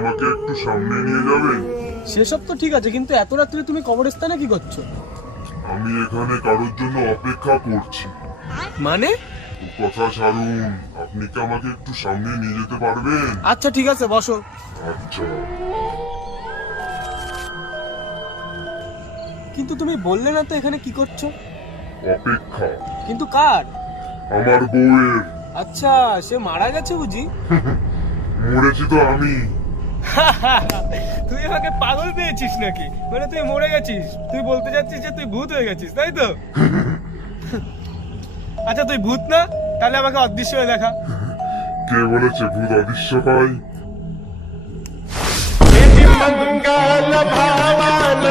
আমাকে একটু সামনে নিয়ে যাবেন? সেসব তো ঠিক আছে, কিন্তু এত রাত্রে তুমি কবরস্থানে কি করছো? আমি এখানে কারোর জন্য অপেক্ষা করছি। মানে? কথা ছাড়ুন, আপনি কি আমাকে একটু সামনে নিয়ে যেতে পারবেন? আচ্ছা ঠিক আছে, বসো। আচ্ছা। কিন্তু তুমি বললে না তো এখানে কি করছো? অপেক্ষা। কিন্তু কার? আমার বউয়ের। আচ্ছা, সে মারা গেছে বুঝি? মরেছি তো আমি। তুই আমাকে পাগল পেয়েছিস নাকি? মানে তুই মরে গেছিস, তুই বলতে যাচ্ছিস যে তুই ভূত হয়ে গেছিস, তাই তো? আচ্ছা তুই ভূত না, তাহলে আমাকে অদৃশ্য হয়ে দেখা। কে বলেছে ভূত অদৃশ্য হয়? मंगल भावन